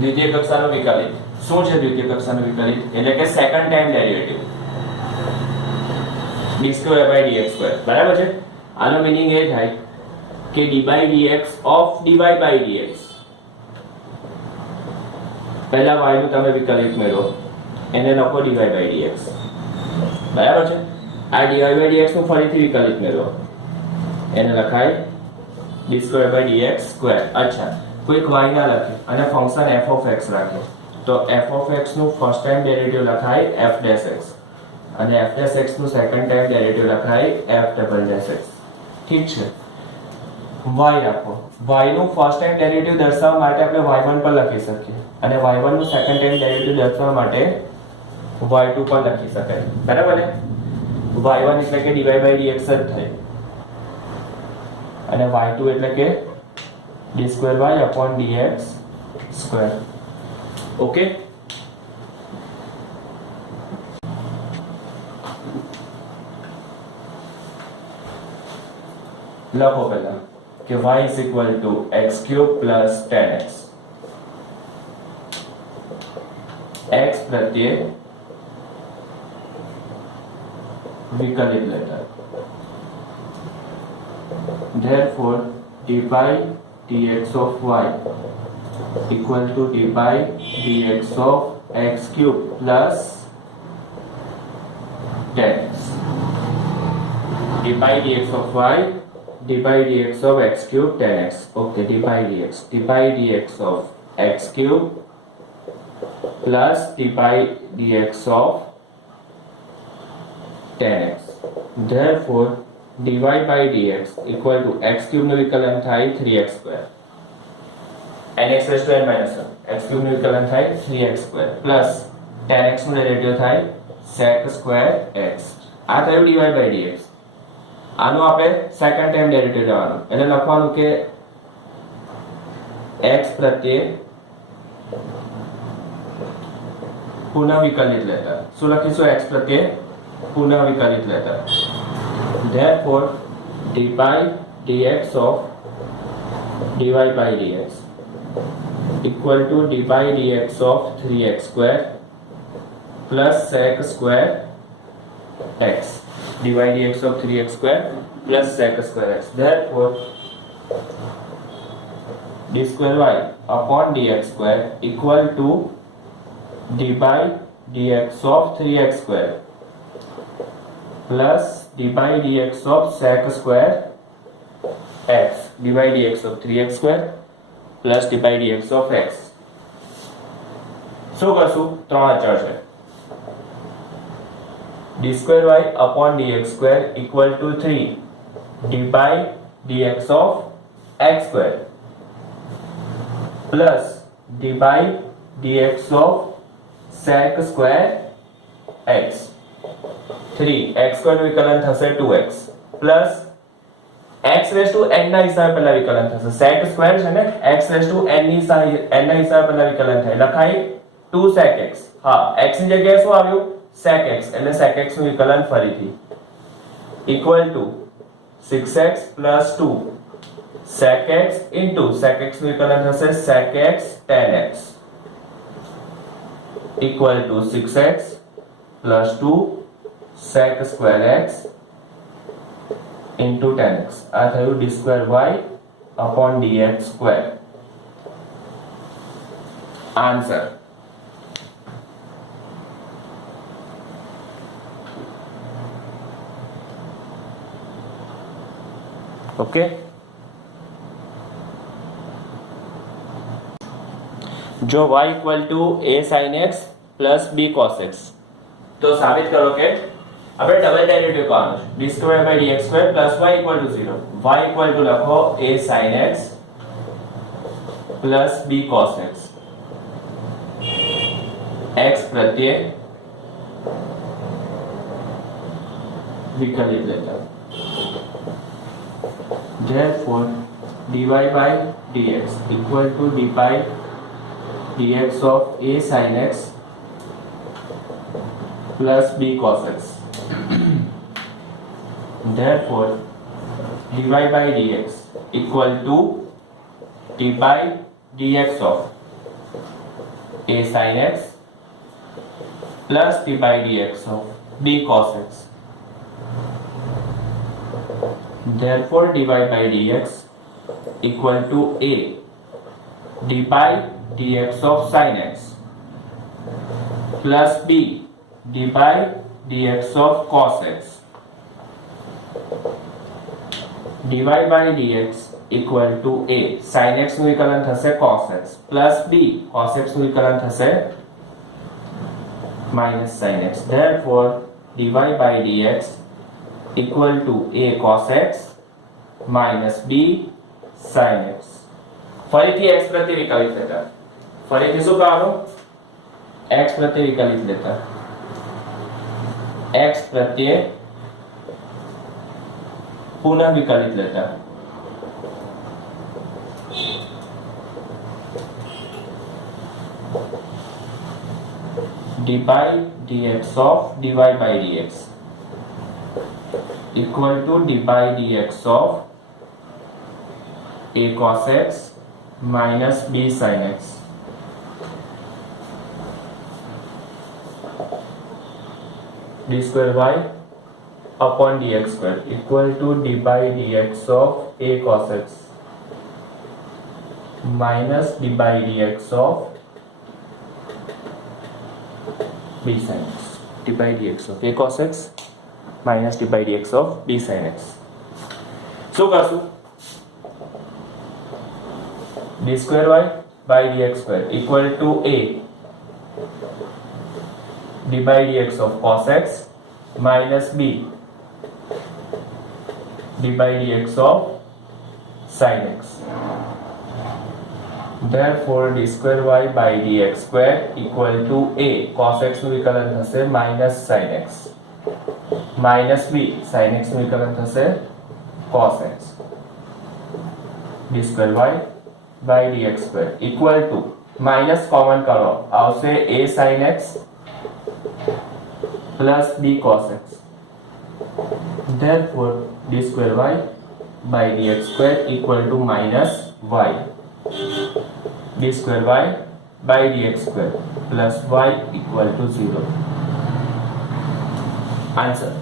દ્વિતીય કક્ષાનો વિકલિત શું છે? દ્વિતીય કક્ષાનો વિકલિત એટલે કે સેકન્ડ ટાઈમ ડેરિવેટિવ d2/dx2 બરાબર છે. આનો મીનિંગ એ થાય કે d/dx ઓફ dy/dx પહેલા y નું તમે વિકલિત મેળવો એને લખો dy/dx બરાબર છે. આ dy/dx નું ફરીથી વિકલિત મેળવો એને લખાય d2/dx2. અચ્છા, કોઈક y ના લખે અને ફંક્શન f(x) રાખે તો f(x) નું ફર્સ્ટ ટાઈમ ડેરિવેટિવ લખાય f'(x) અને f'(x) નું સેકન્ડ ટાઈમ ડેરિવેટિવ લખાય f'(x). ઠીક છે. y રાખો. y નું ફર્સ્ટ ટાઈમ ડેરિવેટિવ દર્શાવવા માટે આપણે y1 પર લખી શકીએ અને y1 નું સેકન્ડ ટાઈમ ડેરિવેટિવ દર્શાવવા માટે y2 પર લખી શકાય. બરાબર ને? y1 એટલે કે dy/dx જ થાય અને y2 એટલે કે d2y/dx2. ઓકે. લખો પહેલા કે y = x³ + 10x. x પ્રત્યે વિકલિત letter. Therefore d/dx of y equal to d/dx of x³ plus 10x. d/dx of y, d/dx of x³ 10x. Okay, d/dx of x³ plus d/dx of 10x. Therefore dy/dx equal to x³ નું વિકલન થાય 3x². nx⁻n - 1 x³ નું વિકલન થાય 3x² plus 10x નું ડેરિવેટિવ થાય sec²x. આ થયું dy/dx. આનું આપણે સેકન્ડ ટાઈમ ડેરિવેટિવ લેવાનું એટલે લખવાનું કે x પ્રત્યે પુનઃ વિકલિત લેટર. શું લખીશું? x પ્રત્યે પુનઃ વિકલિત letter. Therefore d/dx of dy/dx equal to d/dx of 3x² plus sec²x. d/dx of 3x² plus sec²x. Therefore d2y/dx² equal to d/dx of 3x² plus d/dx of sec²x. d/dx of 3x² plus d/dx of x. શું કરશું? ત્રણ અચળ છે. d2y/dx² equal to 3 d/dx of x² plus d/dx of sec²x. 3 x² નું વિકલન થશે 2x plus x⁻n ના હિસાબે પહેલા વિકલન થશે. sec² છે ને x⁻n ના હિસાબે પહેલા વિકલન થાય લખાય 2 sec(x). હા, x ની જગ્યાએ શું આવ્યું? sec(x) એટલે sec(x) નું વિકલન ફરીથી equal to 6x plus 2 sec(x) into sec(x) નું વિકલન થશે sec(x 10x) equal to 6x plus 2 sec²x into 10x. આ થયું d2y/dx². આન્સર. ઓકે. જો y = a sin x plus b cos x તો સાબિત કરો કે આપણે ડબલ ડેરિવેટિવ કરવાનું છે. d2/dx² plus y = 0. y = લખો a sin x plus b cos x. x પ્રત્યે વિકલિત letter. Therefore dy/dx equal to d/dx of a sin x plus b cos x. Therefore dy/dx equal to d/dx of a sin x plus d by dx of b cos x. Therefore dy by dx equal to a d by dx of sin x plus b d by dx of cos x. dy by dx equal to a sin x નું વિકલન થશે cos x plus b cos x નું વિકલન થશે minus sin x. Therefore dy by dx equal to a cos x minus b sin x. ફરીથી x પ્રત્યે વિકલિત લેતા, ફરીથી શું કરવાનું? x પ્રત્યે વિકલિત લેતા, x પ્રત્યે પુનઃ વિકલિત લેતા. dy by dx of dy by dx equal to dy by dx of a cos x minus b sin x. d square y upon dx square equal to d by dx of a cos x minus d by dx of b sin x. d by dx of a cos x minus d by dx of b sin x. શું કરશું? d square y by dx square equal to a d by dx of cos x minus b d by dx of sin x. Therefore d square y by dx square equal to a cos x નું વિકલન થશે minus sin x minus b sin x નું વિકલન થશે cos x. d square y by dx square equal to minus common કરો આવશે a sin x plus b cos x. Therefore d square y by dx square equal to minus y. d square y by dx square plus y equal to 0. Answer.